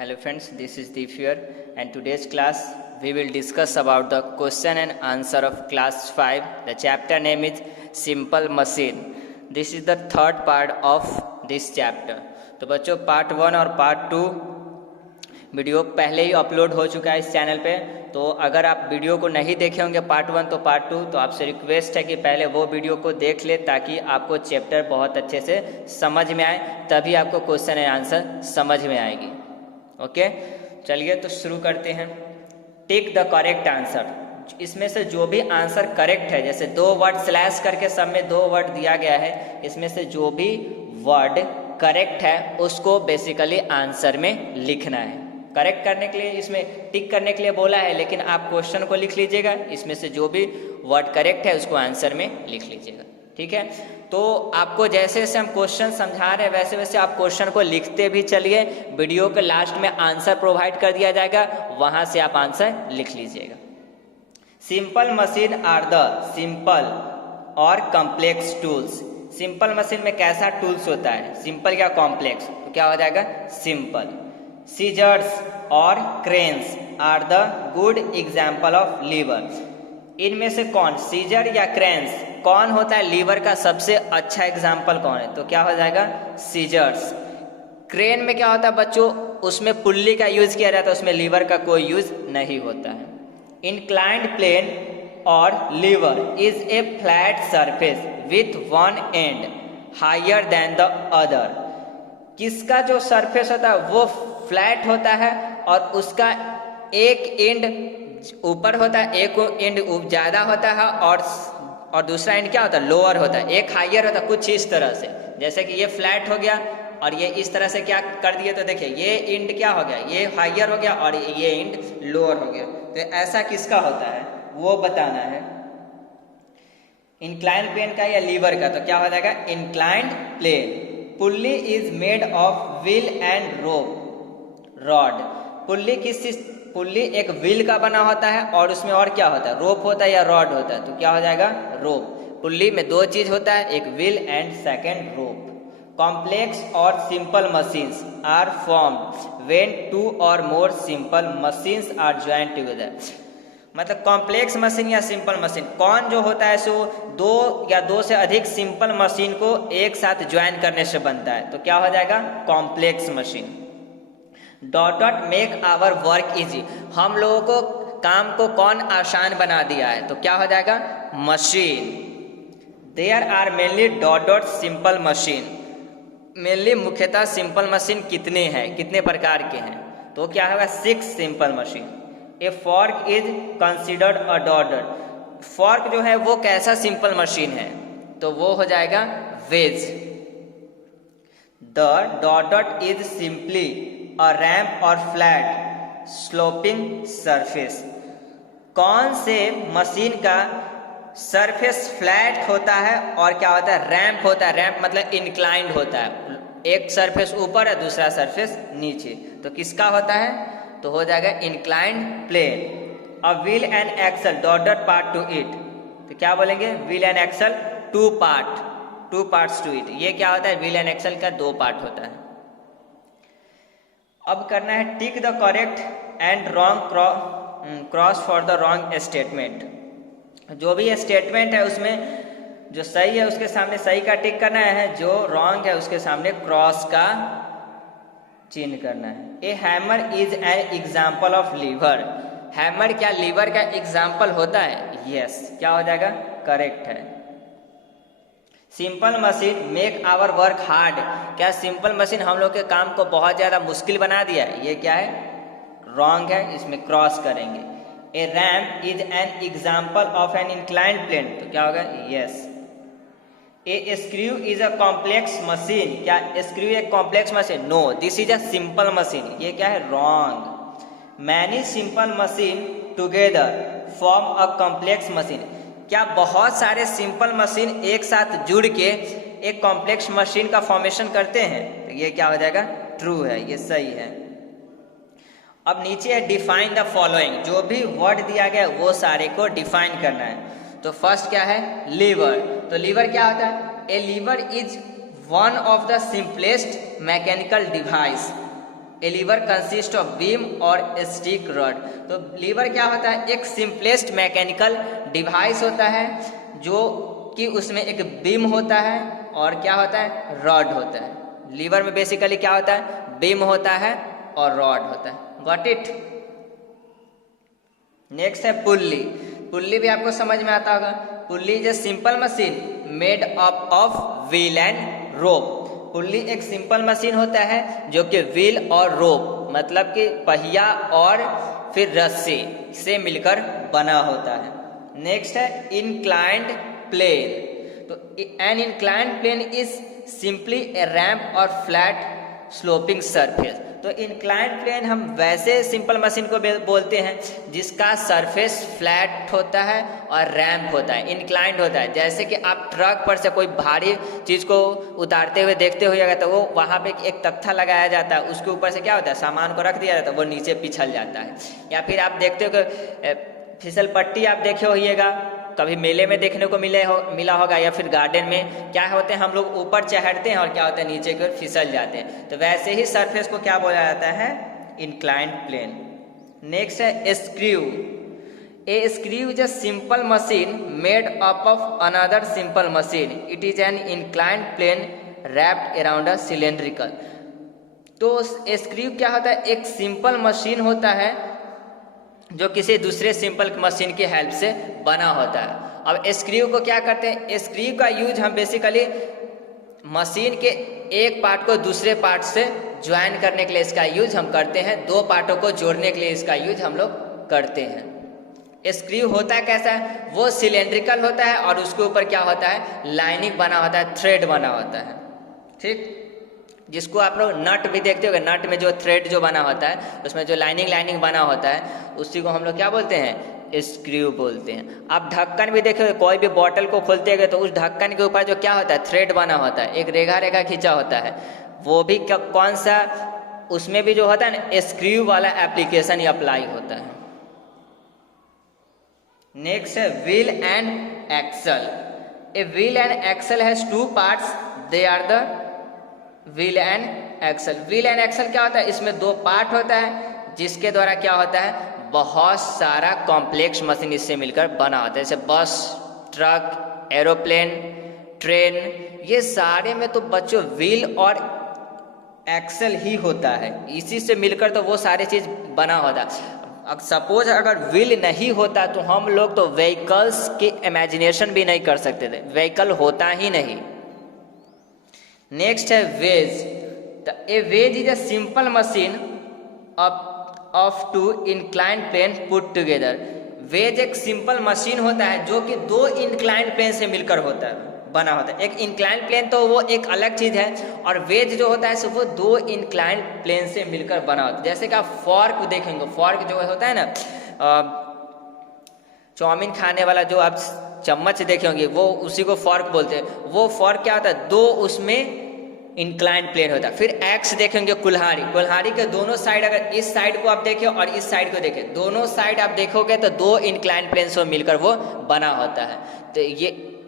Hello friends, this is Deep here and today's class we will discuss about the question and answer of class 5. The chapter name is Simple Machine. This is the third part of this chapter. तो बच्चों part 1 और part 2 video पहले ही upload हो चुका है इस channel पे, तो अगर आप वीडियो को नहीं देखे होंगे पार्ट 1 तो पार्ट 2, तो आपसे रिक्वेस्ट है कि पहले वो वीडियो को देख ले ताकि आपको चैप्टर बहुत अच्छे से समझ में आए, तभी आपको क्वेश्चन एंड आंसर समझ में आएगी। ओके चलिए तो शुरू करते हैं। टिक द करेक्ट आंसर, इसमें से जो भी आंसर करेक्ट है, जैसे 2 वर्ड स्लैश करके सब में 2 वर्ड दिया गया है, इसमें से जो भी वर्ड करेक्ट है उसको बेसिकली आंसर में लिखना है। करेक्ट करने के लिए इसमें टिक करने के लिए बोला है, लेकिन आप क्वेश्चन को लिख लीजिएगा, इसमें से जो भी वर्ड करेक्ट है उसको आंसर में लिख लीजिएगा। ठीक है, तो आपको जैसे जैसे हम क्वेश्चन समझा रहे हैं वैसे वैसे आप क्वेश्चन को लिखते भी चलिए। वीडियो के लास्ट में आंसर प्रोवाइड कर दिया जाएगा, वहां से आप आंसर लिख लीजिएगा। Simple machine are the simple और कॉम्प्लेक्स टूल्स। सिंपल मशीन में कैसा टूल्स होता है, सिंपल या कॉम्प्लेक्स, तो क्या हो जाएगा सीम्पल। सीजर्स और cranes are the good example of lever. इनमें से कौन, सीजर या क्रेन्स, कौन होता है लीवर का सबसे अच्छा एग्जाम्पल कौन है, तो क्या हो जाएगा सीजर्स। क्रेन में क्या होता है बच्चों, उसमें पुल्ली का यूज किया जाता है, उसमें लीवर का कोई यूज नहीं होता है। इंक्लाइंड प्लेन और lever is a flat surface with one end higher than the other. किसका जो सरफेस होता है वो फ्लैट होता है और उसका एक एंड ऊपर होता है, एक एंड ज्यादा होता है और दूसरा एंड क्या होता है लोअर होता है। एक हायर होता है, कुछ इस तरह से, जैसे कि ये फ्लैट हो गया और ये इस तरह से क्या कर दिए, तो देखिए ये एंड क्या हो गया, ये हायर हो गया और ये एंड लोअर हो गया। तो ऐसा किसका होता है वो बताना है, इंक्लाइंड प्लेन का या लीवर का, तो क्या हो जाएगा inclined plane. Pulley is made of wheel and rope rod. Pulley pulley एक व्हील का बना होता है और उसमें और क्या होता है, रोप होता है या रॉड होता है, तो क्या हो जाएगा रोप। पुल्ली में 2 चीज होता है, एक wheel and second rope. Complex और simple machines are formed when 2 और more simple machines are joint together. मतलब कॉम्प्लेक्स मशीन या सिंपल मशीन, कौन जो होता है सो 2 या 2 से अधिक सिंपल मशीन को एक साथ ज्वाइन करने से बनता है, तो क्या हो जाएगा complex machine. Dot dot make our work easy. हम लोगों को काम को कौन आसान बना दिया है, तो क्या हो जाएगा machine. There are mainly dot dot simple machine. Mainly मुख्यतः सिंपल मशीन कितने हैं, कितने प्रकार के हैं, तो क्या होगा 6 simple machine. A fork is considered a dot dot. Fork जो है वो कैसा सिंपल मशीन है, तो वो हो जाएगा wedge. The dot dot is simply a ramp or flat sloping surface. कौन से मशीन का सरफेस फ्लैट होता है और क्या होता है रैम्प होता है। रैम्प मतलब इंक्लाइंड होता है, एक सरफेस ऊपर है दूसरा सरफेस नीचे, तो किसका होता है, तो हो जाएगा inclined plane. A wheel and axle dot dot part to it, तो क्या बोलेंगे wheel and axle 2 parts to it. ये क्या होता है व्हील एंड एक्सल का 2 पार्ट होता है। अब करना है tick the correct and wrong cross for the wrong statement. जो भी स्टेटमेंट है उसमें जो सही है उसके सामने सही का टिक करना है, जो रॉन्ग है उसके सामने क्रॉस का चिन्ह करना है। A hammer is an example of lever. Hammer क्या लीवर का एग्जाम्पल होता है, यस क्या हो जाएगा करेक्ट है। Simple machine make our work hard. क्या सिंपल मशीन हम लोग के काम को बहुत ज्यादा मुश्किल बना दिया है, ये क्या है रॉन्ग है, इसमें क्रॉस करेंगे। A ramp is an example of an inclined plane, तो क्या होगा yes. A screw is a complex machine. क्या स्क्रू एक complex machine, no this is a simple machine, ये क्या है wrong. Many simple machine together form a complex machine. क्या बहुत सारे सिंपल मशीन एक साथ जुड़ के एक कॉम्प्लेक्स मशीन का फॉर्मेशन करते हैं, तो ये क्या हो जाएगा ट्रू है, ये सही है। अब नीचे है डिफाइन द फॉलोइंग। जो भी वर्ड दिया गया वो सारे को डिफाइन करना है। तो फर्स्ट क्या है लीवर, तो लीवर क्या होता है, a lever is one of the simplest mechanical device a lever consist of beam और स्टिक रॉड। तो लीवर क्या होता है, एक सिंपलेस्ट मैकेनिकल डिवाइस होता है जो कि उसमें एक बीम होता है और क्या होता है, रॉड होता है। लीवर में बेसिकली क्या होता है, बीम होता है और रॉड होता है। Got it. नेक्स्ट है पुल्ली। पुल्ली भी आपको समझ में आता होगा। Pulley is a simple machine made up of wheel and rope. Pulley एक सिंपल मशीन होता है जो कि व्हील और रोप मतलब कि पहिया और फिर रस्सी से मिलकर बना होता है। नेक्स्ट है इंक्लाइंड प्लेन। तो an inclined plane is simply a ramp or flat sloping surface. तो इंक्लाइंड प्लेन हम वैसे सिंपल मशीन को बोलते हैं जिसका सरफेस फ्लैट होता है और रैम्प होता है, इंक्लाइंड होता है। जैसे कि आप ट्रक पर से कोई भारी चीज़ को उतारते हुए देखते होइएगा तो वो वहाँ पे एक तख्ता लगाया जाता है, उसके ऊपर से क्या होता है, सामान को रख दिया जाता है, वो नीचे पिछल जाता है। या फिर आप देखते हो कि फिसल पट्टी आप देखे होइएगा, कभी मेले में देखने को मिला होगा या फिर गार्डन में क्या होते हैं, हम लोग ऊपर चढ़ते हैं और क्या होता है, नीचे की ओर फिसल जाते हैं। तो वैसे ही सरफेस को क्या बोला जाता है, इंक्लाइंड प्लेन। नेक्स्ट है screw. A screw is a simple machine made up of another simple machine. It is an inclined plane wrapped around a cylindrical. तो स्क्रू क्या होता है, एक सिंपल मशीन होता है जो किसी दूसरे सिंपल मशीन की हेल्प से बना होता है। अब स्क्रू को क्या करते हैं, स्क्रू का यूज हम बेसिकली मशीन के एक पार्ट को दूसरे पार्ट से ज्वाइन करने के लिए इसका यूज हम करते हैं, दो पार्टों को जोड़ने के लिए इसका यूज हम लोग करते हैं। स्क्रू होता है कैसा है, वो सिलेंड्रिकल होता है और उसके ऊपर क्या होता है, लाइनिंग बना होता है, थ्रेड बना होता है, ठीक, जिसको आप लोग नट भी देखते हो, नट में जो थ्रेड जो बना होता है उसमें जो लाइनिंग बना होता है उसी को हम लोग क्या बोलते हैं, स्क्रू बोलते हैं। आप ढक्कन भी देखे, कोई भी बॉटल को खोलते हैं तो उस ढक्कन के ऊपर जो क्या होता है, थ्रेड बना होता है, एक रेखा खींचा होता है, वो भी कौन सा, उसमें भी जो होता है ना, स्क्रू वाला एप्लीकेशन ही अप्लाई होता है। नेक्स्ट है wheel and axle. A wheel and axle has two parts, they are the wheel and axle. Wheel and axle क्या होता है, इसमें दो पार्ट होता है जिसके द्वारा क्या होता है, बहुत सारा कॉम्प्लेक्स मशीन इससे मिलकर बना होता है, जैसे बस, ट्रक, एरोप्लेन, ट्रेन, ये सारे में तो बच्चों व्हील और एक्सल ही होता है, इसी से मिलकर तो वो सारी चीज बना होता है। अब सपोज अगर व्हील नहीं होता तो हम लोग तो व्हीकल्स की इमेजिनेशन भी नहीं कर सकते थे, व्हीकल होता ही नहीं। नेक्स्ट है wedge. A wedge is a simple machine of two inclined plane put together. Wedge एक सिंपल मशीन होता है जो कि दो इंक्लाइंड प्लेन से मिलकर होता है, बना होता है। एक इंक्लाइंड प्लेन तो वो एक अलग चीज है, और वेज जो होता है सो वो दो इंक्लाइंड प्लेन से मिलकर बना होता है। जैसे कि आप फॉर्क देखेंगे, फॉर्क जो होता है ना, चाउमीन खाने वाला जो आप चम्मच देखे होंगे वो उसी को फॉर्क बोलते हैं। वो फॉर्क क्या होता है, दो उसमें इंक्लाइंड प्लेन होता है। फिर एक्स देखेंगे कुल्हाड़ी, कुल्हाड़ी के दोनों साइड, अगर इस साइड को आप देखें और इस साइड को देखें, दोनों साइड आप देखोगे तो दो इंक्लाइंड प्लेन से मिलकर वो बना होता है। तो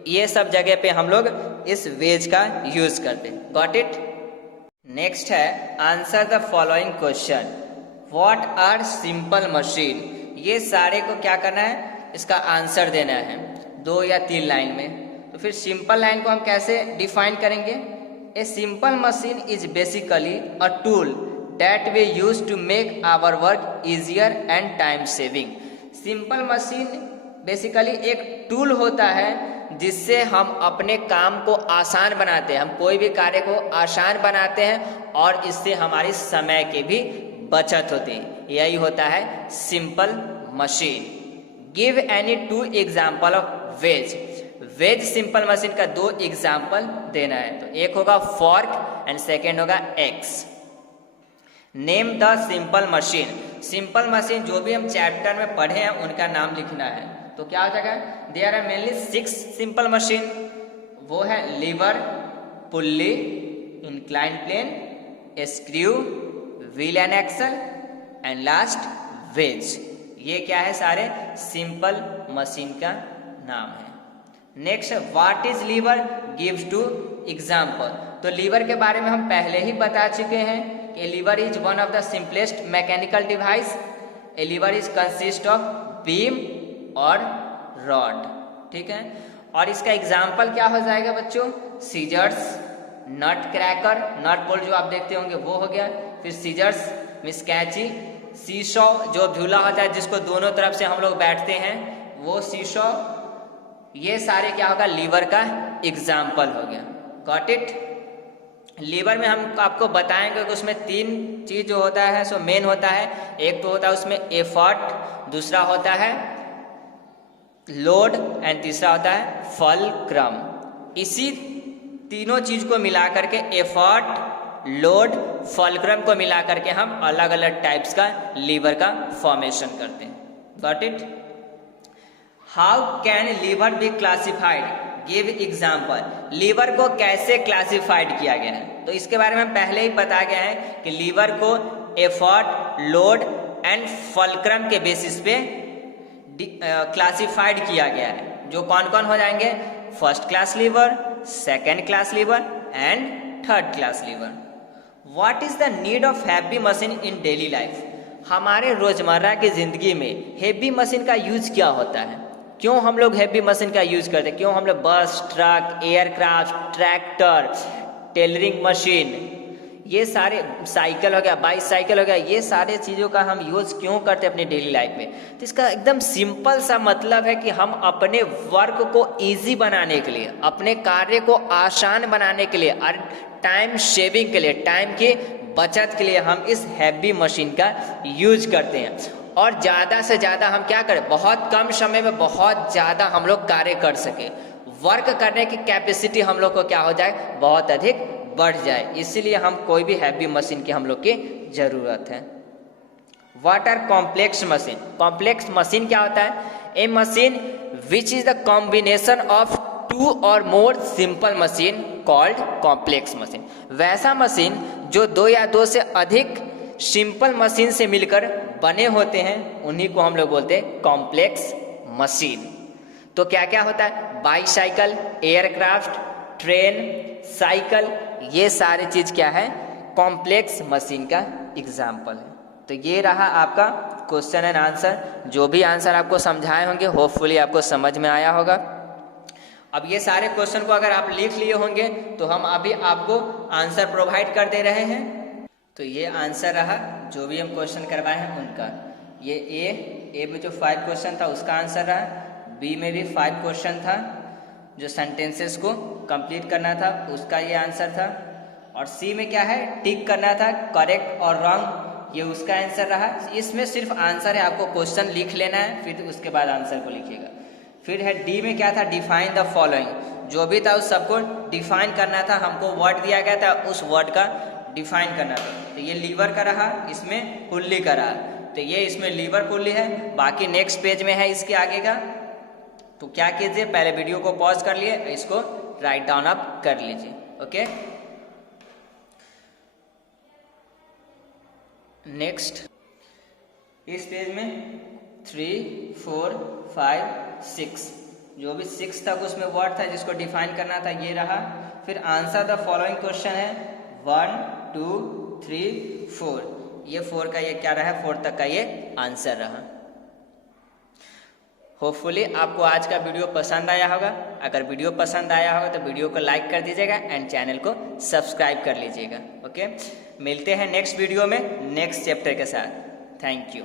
ये सब जगह पे हम लोग इस वेज का यूज करते हैं। Got it. नेक्स्ट है answer the following question. What are simple machine. ये सारे को क्या करना है, इसका आंसर देना है 2 या 3 लाइन में। तो फिर सिंपल लाइन को हम कैसे डिफाइन करेंगे, a simple machine is basically a tool that we use to make our work easier and time saving. Simple machine basically एक टूल होता है जिससे हम अपने काम को आसान बनाते हैं, हम कोई भी कार्य को आसान बनाते हैं और इससे हमारी समय की भी बचत होती है। यही होता है simple machine. Give any 2 example of wedge. Wedge simple machine का 2 एग्जाम्पल देना है, तो एक होगा फॉर्क एंड सेकेंड होगा axe. Name the simple machine. Simple machine जो भी हम चैप्टर में पढ़े हैं उनका नाम लिखना है। तो क्या हो जाएगा, there are mainly 6 simple machine. वो है lever, pulley, inclined plane, screw, wheel and axle and last wedge. ये क्या है, सारे सिंपल मशीन का नाम है। Next, what is lever, gives 2 example. तो लीवर के बारे में हम पहले ही बता चुके हैं कि lever is one of the simplest mechanical device. A lever is consist of beam और रॉड, ठीक है। और इसका एग्जाम्पल क्या हो जाएगा बच्चों, scissors, nut cracker, nut bolt जो आप देखते होंगे वो हो गया, फिर सीजर्स मींस कैंची, सीसॉ जो झूला होता है जिसको दोनों तरफ से हम लोग बैठते हैं वो सीसॉ, ये सारे क्या होगा, लीवर का एग्जाम्पल हो गया। Got it. लीवर में हम आपको बताएंगे कि उसमें 3 चीज जो होता है सो मेन होता है। एक तो होता है उसमें एफर्ट, दूसरा होता है लोड एंड तीसरा होता है फलक्रम। इसी तीनों चीज को मिला करके एफर्ट, लोड, फलक्रम को मिला करके हम अलग अलग टाइप्स का लीवर का फॉर्मेशन करते हैं। Got it. How can lever be classified, give example. Lever को कैसे क्लासिफाइड किया गया है, तो इसके बारे में हम पहले ही बता गया है कि लीवर को एफर्ट, लोड एंड फलक्रम के बेसिस पे क्लासिफाइड किया गया है। जो कौन कौन हो जाएंगे, first class lever, second class lever and third class lever. What is the need of heavy machine in daily life. हमारे रोजमर्रा की जिंदगी में हेवी मशीन का यूज क्या होता है, क्यों हम लोग हैवी मशीन का यूज करते हैं, क्यों हम लोग बस, truck, aircraft, tractor, tailoring machine, ये सारे, साइकिल हो गया, बाईसाइकिल हो गया, ये सारे चीज़ों का हम यूज क्यों करते हैं अपनी डेली लाइफ में। तो इसका एकदम सिंपल सा मतलब है कि हम अपने वर्क को इजी बनाने के लिए, अपने कार्य को आसान बनाने के लिए और टाइम सेविंग के लिए, टाइम की बचत के लिए हम इस हैवी मशीन का यूज करते हैं। और ज़्यादा से ज़्यादा हम क्या करें, बहुत कम समय में बहुत ज़्यादा हम लोग कार्य कर सके, वर्क करने की कैपेसिटी हम लोग को क्या हो जाए, बहुत अधिक बढ़ जाए। इसीलिए हम कोई भी हैवी मशीन की हम लोग की जरूरत है। What are complex machine. Complex machine क्या होता है, a machine which is the combination of 2 और more simple machine called complex machine. वैसा मशीन जो 2 या 2 से अधिक सिंपल मशीन से मिलकर बने होते हैं, उन्हीं को हम लोग बोलते हैं कॉम्प्लेक्स मशीन। तो क्या क्या होता है, बाईसाइकिल, एयरक्राफ्ट, ट्रेन, साइकिल, ये सारी चीज क्या है, कॉम्प्लेक्स मशीन का एग्जाम्पल है। तो ये रहा आपका क्वेश्चन एंड आंसर। जो भी आंसर आपको समझाए होंगे होपफुली आपको समझ में आया होगा। अब ये सारे क्वेश्चन को अगर आप लिख लिए होंगे तो हम अभी आपको आंसर प्रोवाइड कर दे रहे हैं। तो ये आंसर रहा जो भी हम क्वेश्चन करवाए हैं उनका। ये ए में जो 5 क्वेश्चन था उसका आंसर रहा, बी में भी 5 क्वेश्चन था जो सेंटेंसेस को कंप्लीट करना था उसका ये आंसर था, और सी में क्या है, टिक करना था करेक्ट और रॉन्ग, ये उसका आंसर रहा। इसमें सिर्फ आंसर है, आपको क्वेश्चन लिख लेना है फिर उसके बाद आंसर को लिखिएगा। फिर है डी में क्या था, डिफाइन द फॉलोइंग, जो भी था उस सबको डिफाइन करना था, हमको वर्ड दिया गया था उस वर्ड का डिफाइन करना था। तो ये लीवर का रहा, इसमें पुल्ली का रहा, तो ये इसमें लीवर पुल्ली है, बाकी नेक्स्ट पेज में है इसके आगे का। तो क्या कीजिए, पहले वीडियो को पॉज कर लिए, इसको राइट डाउन अप कर लीजिए। ओके, नेक्स्ट इस पेज में 3, 4, 5, 6 जो भी 6 तक उसमें वर्ड था जिसको डिफाइन करना था ये रहा। फिर आंसर द फॉलोइंग क्वेश्चन है 1, 2, 3, 4, ये 4 का ये क्या रहा, 4 तक का ये आंसर रहा। होपफुली आपको आज का वीडियो पसंद आया होगा। अगर वीडियो पसंद आया होगा तो वीडियो को लाइक कर दीजिएगा एंड चैनल को सब्सक्राइब कर लीजिएगा। ओके, मिलते हैं नेक्स्ट वीडियो में नेक्स्ट चैप्टर के साथ। Thank you.